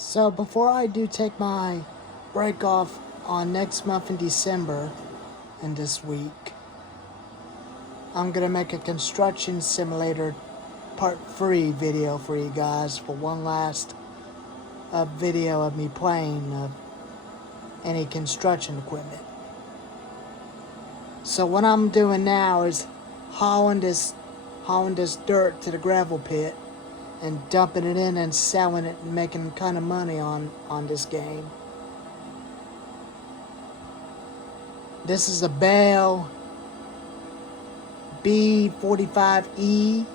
So before I do take my break off on next month in December and this week, I'm gonna make a construction simulator part 3 video for you guys for one last video of me playing any construction equipment. So what I'm doing now is hauling this dirt to the gravel pit and dumping it in and selling it and making kind of money on this game. This is a Bale B45E.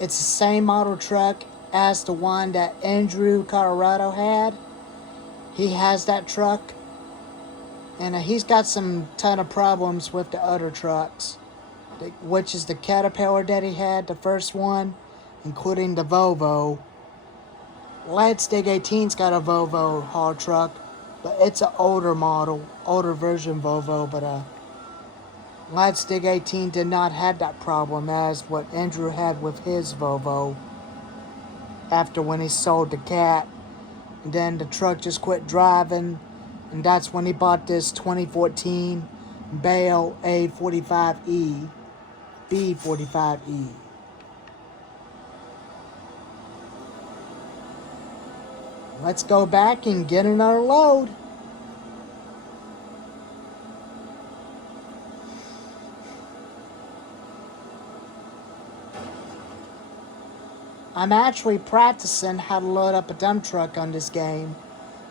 It's the same model truck as the one that Andrew Colorado had. He has that truck, and he's got some ton of problems with the other trucks, which is the Caterpillar that he had, the first one, including the Volvo. Let's Dig 18's got a Volvo haul truck, but it's an older model, older version Volvo, but Let's Dig 18 did not have that problem as what Andrew had with his Volvo after when he sold the Cat. And then the truck just quit driving, and that's when he bought this 2014 Bale A45E, B45E. Let's go back and get another load. I'm actually practicing how to load up a dump truck on this game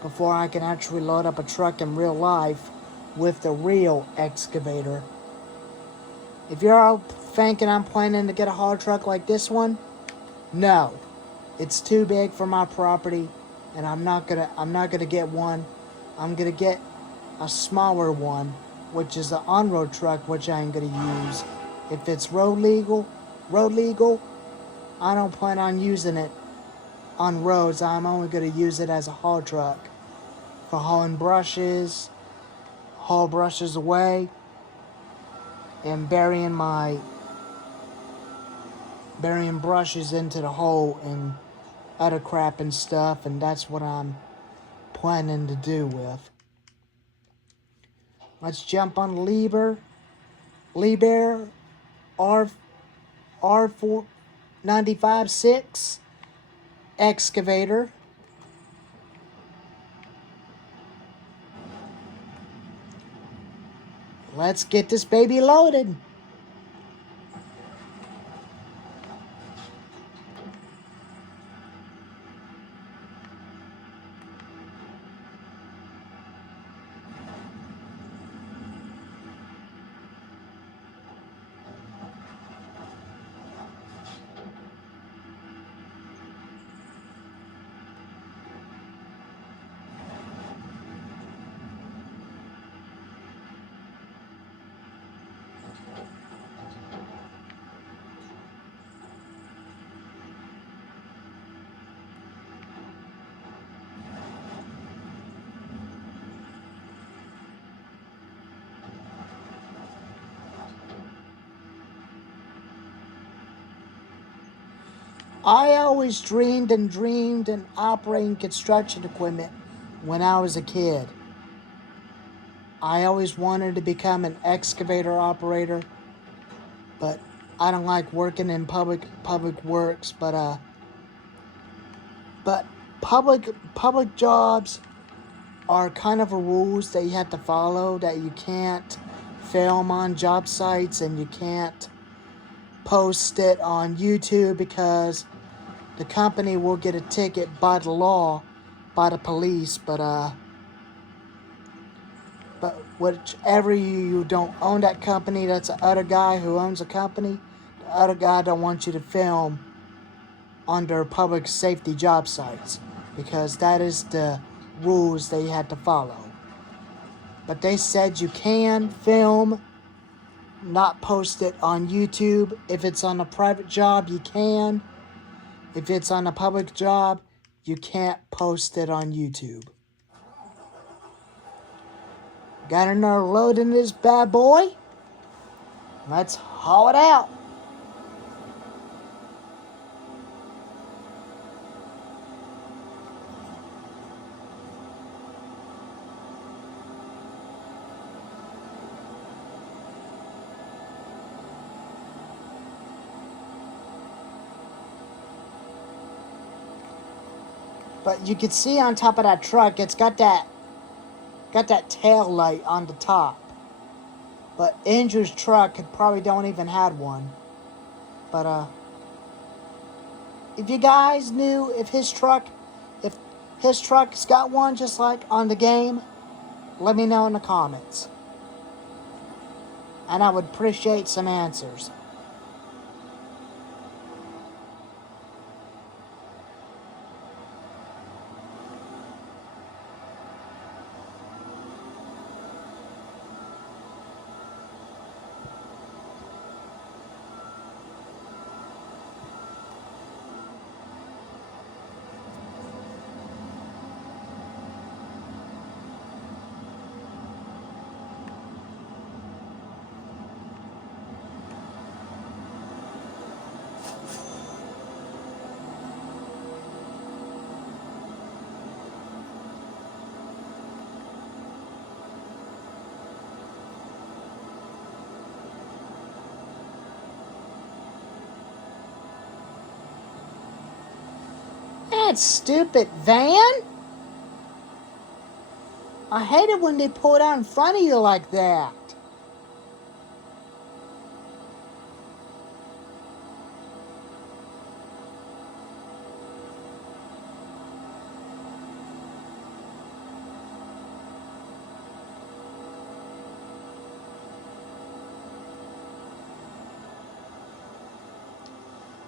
before I can actually load up a truck in real life with the real excavator. If you're all thinking I'm planning to get a haul truck like this one, no. It's too big for my property, and I'm not gonna get one. I'm gonna get a smaller one, which is an on-road truck, which I ain't gonna use. If it's road legal, I don't plan on using it on roads. I'm only going to use it as a haul truck for hauling brushes, haul brushes away, and burying brushes into the hole and other crap and stuff, and that's what I'm planning to do with. Let's jump on Liebherr R495-6 excavator. Let's get this baby loaded. I always dreamed and operating construction equipment when I was a kid. I always wanted to become an excavator operator, but I don't like working in public works. But public jobs are kind of a rules that you have to follow, that you can't film on job sites and you can't post it on YouTube because the company will get a ticket by the law, by the police. But whichever you don't own that company, that's the other guy who owns a company. The other guy don't want you to film under public safety job sites because that is the rules they had to follow. But they said you can film, not post it on YouTube. If it's on a private job, you can. If it's on a public job, you can't post it on YouTube. Got another load in this bad boy. Let's haul it out. But you can see on top of that truck, it's got that tail light on the top. But Andrew's truck probably don't even had one. But if you guys knew if his truck's got one just like on the game, let me know in the comments. And I would appreciate some answers. That stupid van! I hate it when they pull it out in front of you like that.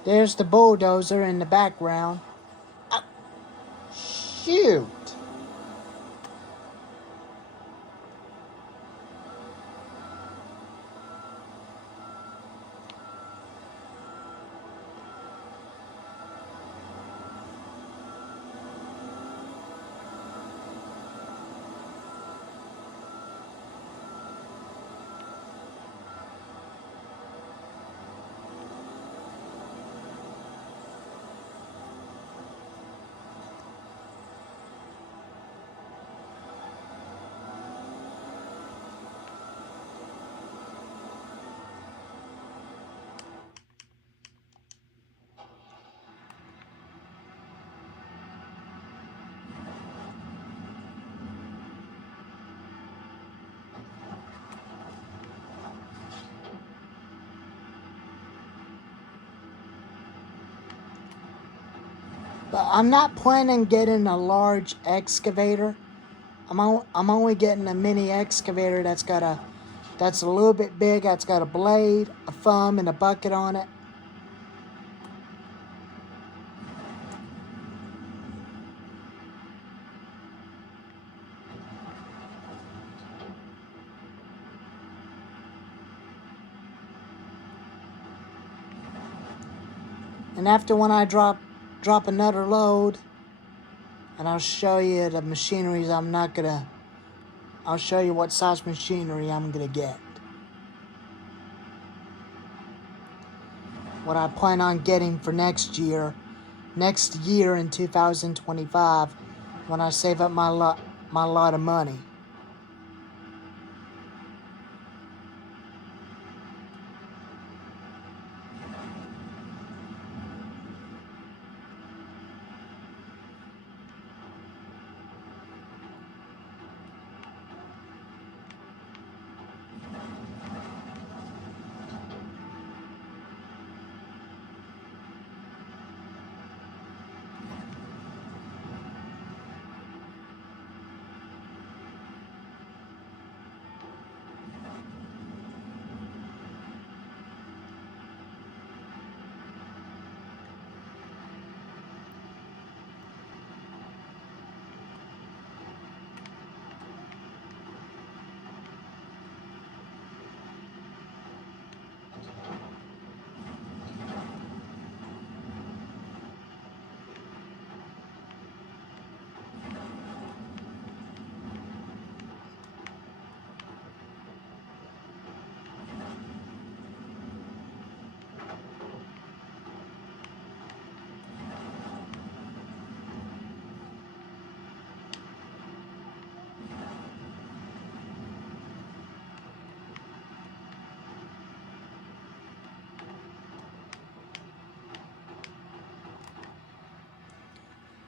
There's the bulldozer in the background. Shoot! But I'm not planning on getting a large excavator. I'm only getting a mini excavator that's a little bit big. That's got a blade, a thumb, and a bucket on it. And after when I drop another load, and I'll show you the machineries I'll show you what size machinery I'm gonna get. What I plan on getting for next year in 2025, when I save up my lot of money.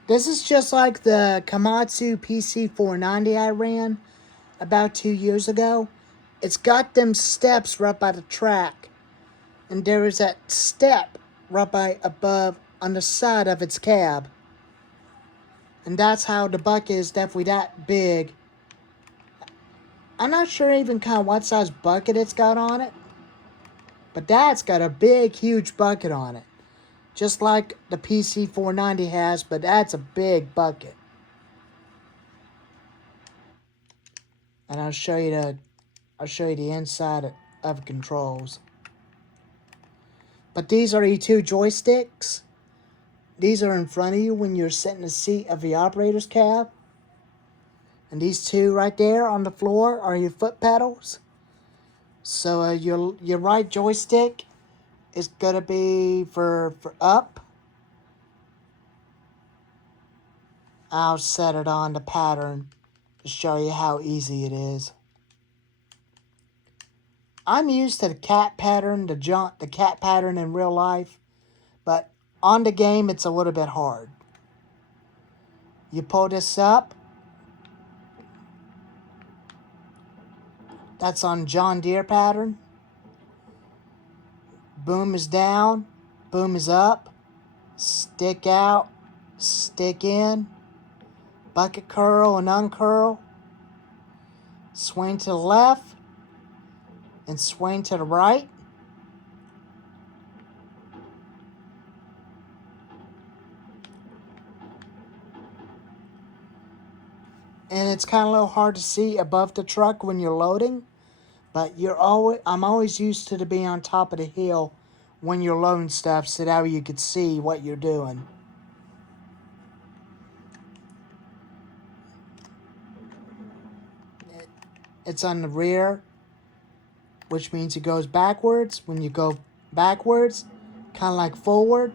This is just like the Komatsu PC490 I ran about 2 years ago. It's got them steps right by the track, and there is that step right by above on the side of its cab. And that's how the bucket is definitely that big. I'm not sure even kind of what size bucket it's got on it, but that's got a big, huge bucket on it. Just like the PC490 has, but that's a big bucket. And I'll show you the inside of controls. But these are the two joysticks. These are in front of you when you're sitting in the seat of the operator's cab. And these two right there on the floor are your foot pedals. So your right joystick is gonna be for up. I'll set it on the pattern to show you how easy it is. I'm used to the cat pattern, the cat pattern in real life, but on the game it's a little bit hard. You pull this up. That's on John Deere pattern. Boom is down, boom is up, stick out, stick in, bucket curl and uncurl, swing to the left and swing to the right. And it's kind of a little hard to see above the truck when you're loading, but I'm always used to being on top of the hill when you're loading stuff so that you could see what you're doing. It's on the rear, which means it goes backwards. When you go backwards, kind of like forward,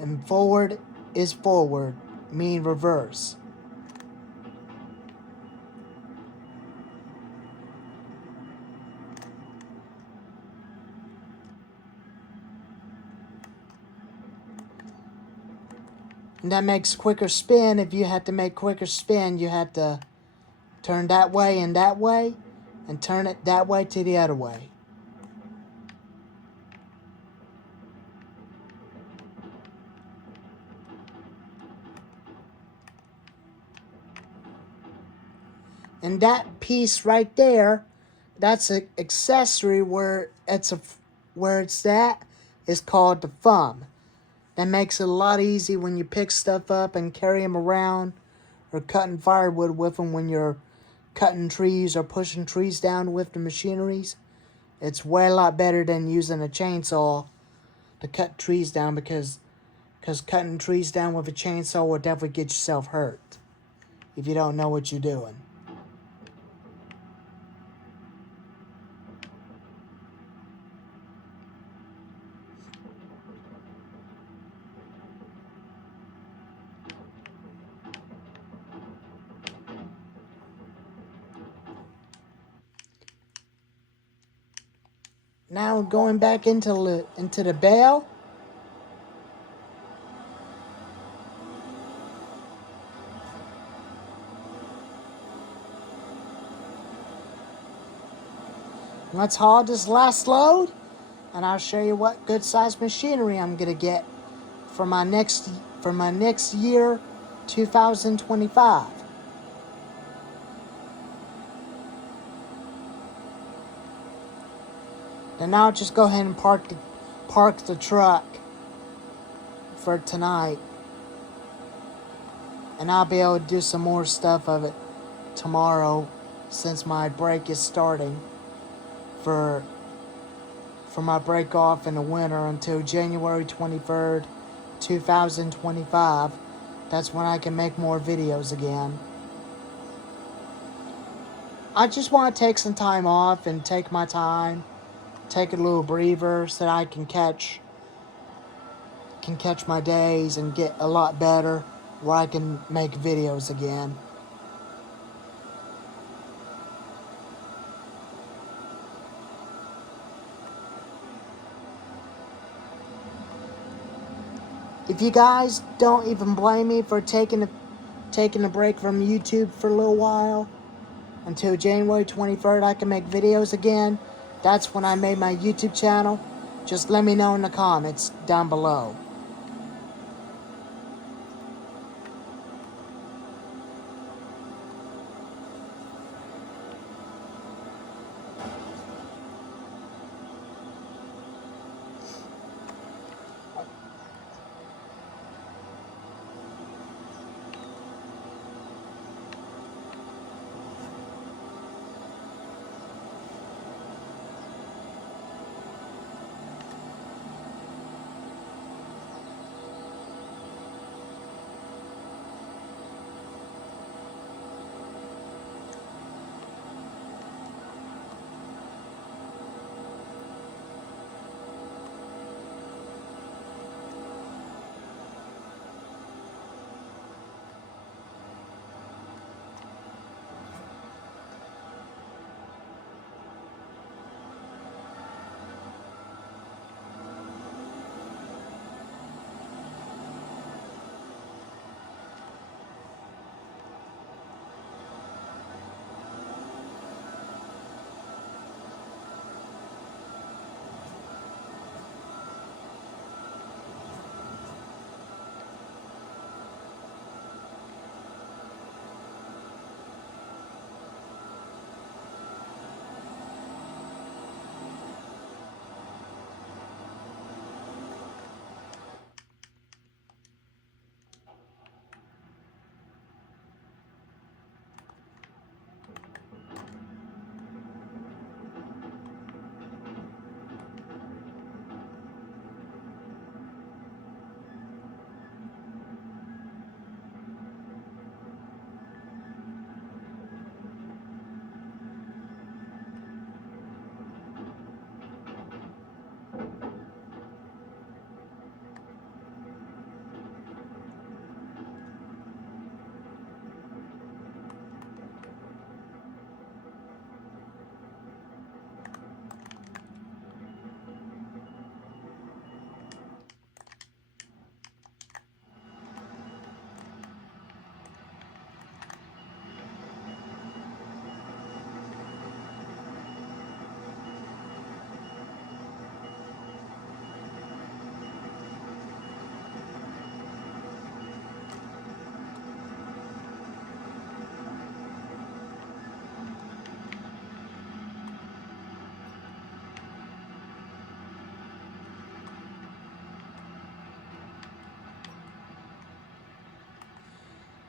and forward is forward, mean reverse. And that makes quicker spin. If you had to make quicker spin, you had to turn that way, and turn it that way to the other way. And that piece right there, that's an accessory where it's that is called the thumb. That makes it a lot easier when you pick stuff up and carry them around, or cutting firewood with them when you're cutting trees or pushing trees down with the machineries. It's way a lot better than using a chainsaw to cut trees down, because cutting trees down with a chainsaw will definitely get yourself hurt if you don't know what you're doing. Now going back into the bale. Let's haul this last load, and I'll show you what good sized machinery I'm gonna get for my next year, 2025. Then I'll just go ahead and park the truck for tonight, and I'll be able to do some more stuff of it tomorrow, since my break is starting for my break off in the winter until January 23rd, 2025. That's when I can make more videos again. I just want to take some time off and take my time, take a little breather so that I can catch my days and get a lot better where I can make videos again. If you guys don't even blame me for taking a break from YouTube for a little while until January 23rd, I can make videos again. That's when I made my YouTube channel. Just let me know in the comments down below.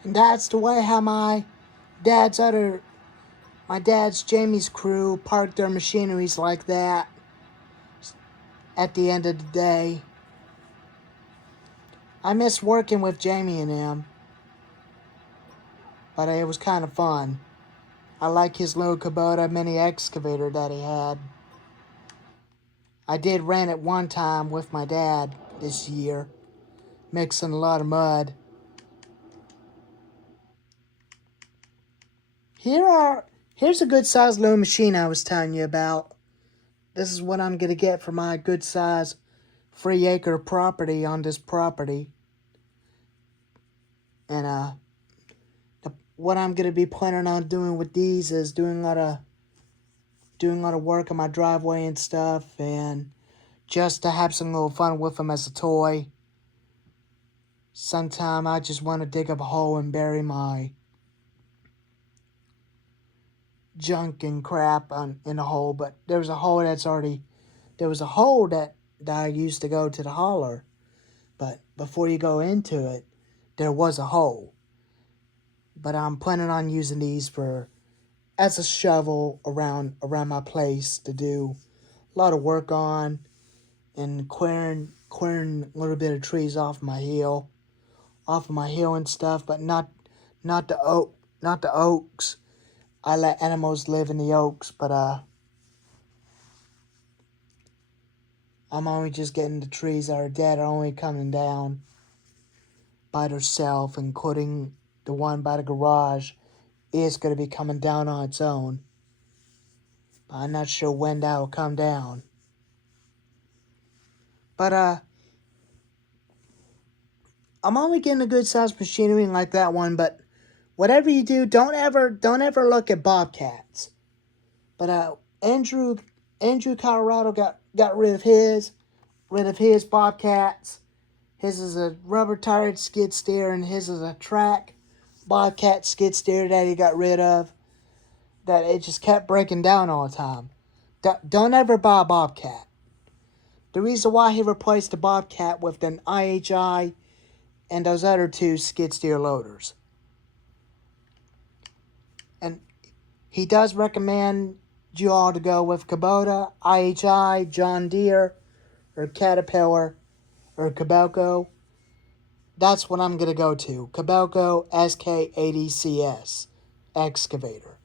And that's the way how dad's other my dad's Jamie's crew park their machineries like that at the end of the day. I miss working with Jamie and him, but it was kind of fun. I like his little Kubota mini excavator that he had. I did rent it one time with my dad this year, mixing a lot of mud. Here's a good sized little machine I was telling you about. This is what I'm gonna get for my good size 3-acre property on this property. And what I'm gonna be planning on doing with these is doing a lot of work on my driveway and stuff, and just to have some little fun with them as a toy. Sometime I just want to dig up a hole and bury my junk and crap in the hole, but there was a hole that I used to go to the holler, but before you go into it, there was a hole. But I'm planning on using these as a shovel around my place to do a lot of work on and clearing a little bit of trees off my hill and stuff, but not the oaks. I let animals live in the oaks, but I'm only just getting the trees that are dead are only coming down by themselves, including the one by the garage is going to be coming down on its own. But I'm not sure when that will come down. But I'm only getting a good sized machinery like that one, but whatever you do, don't ever look at bobcats. But Andrew Colorado got rid of his bobcats. His is a rubber tired skid steer, and his is a track bobcat skid steer that he got rid of. That it just kept breaking down all the time. Don't ever buy a bobcat. The reason why he replaced the bobcat with an IHI and those other two skid steer loaders. And he does recommend you all to go with Kubota, IHI, John Deere, or Caterpillar, or Kobelco. That's what I'm going to go to. Kobelco SK80CS excavator.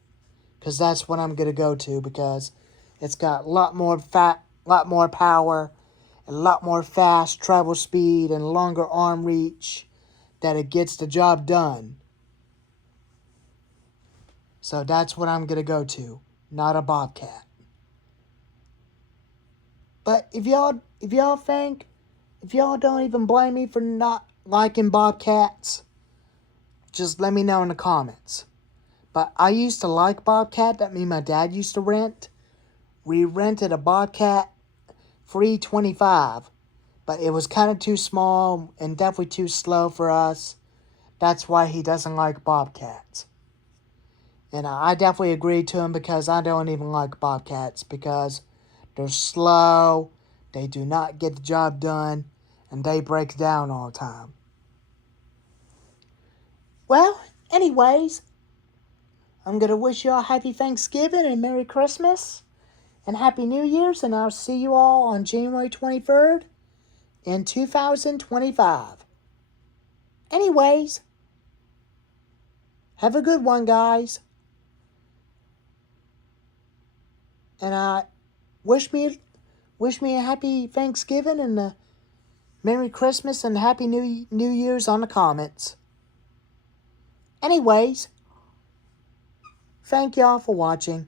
Because that's what I'm going to go to, because it's got a lot more power, a lot more fast travel speed, and longer arm reach, that it gets the job done. So that's what I'm going to go to, not a bobcat. But if y'all don't even blame me for not liking bobcats, just let me know in the comments. But I used to like bobcat that me and my dad used to rent. We rented a bobcat 325, but it was kind of too small and definitely too slow for us. That's why he doesn't like bobcats. And I definitely agreed to him, because I don't even like bobcats, because they're slow, they do not get the job done, and they break down all the time. Well, anyways, I'm going to wish you all happy Thanksgiving and Merry Christmas and Happy New Year's, and I'll see you all on January 23rd in 2025. Anyways, have a good one, guys. And wish me a happy Thanksgiving and a Merry Christmas and Happy New Year's on the comments. Anyways, thank y'all for watching.